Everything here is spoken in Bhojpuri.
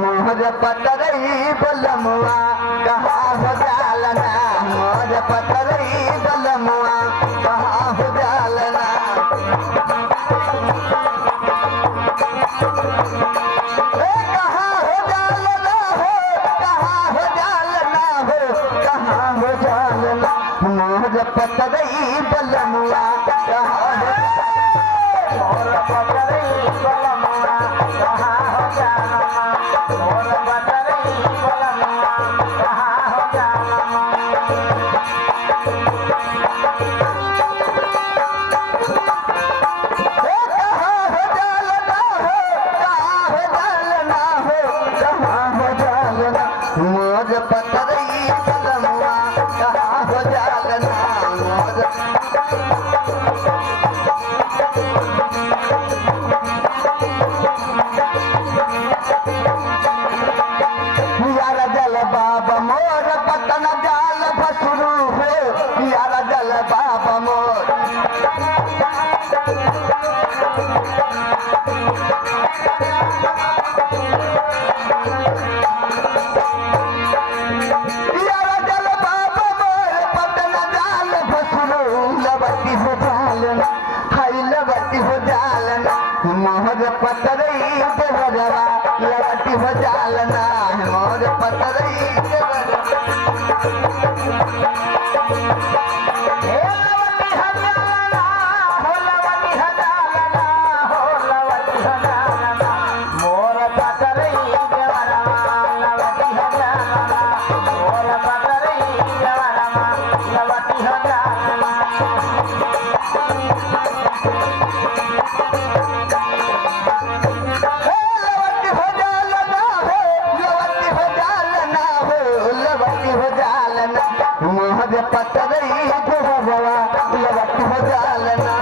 मोर पतरई बलमुआ कहाँ हो जालना मोर पतरई बलमुआ कहाँ हो जालना कहाँ हो जालना हो कहाँ हो जालना हो कहाँ हो जालना मोर पतरई बलमुआ कहाँ हो मोर पतरई बलमुआ कहाँ हो जालना मोर पतरई बलमुआ कहाँ हो जालना मोर पतरई बलमुआ कहाँ हो जालना मोर यार जल बाबा मोर पतन जाल भसुरू हो यार जल बाबा मोर मोर पतरई देवरवा लवटी हो जालना मोर पतरई देवरवा हे लवटी हो जालना हो लवटी हो जालना हो लवटी हो जालना मोर पतरई देवरवा लवटी हो जालना मोर पतरई देवरवा लवटी हो जालना मोर पतरई देवरवा लवटी हो जालना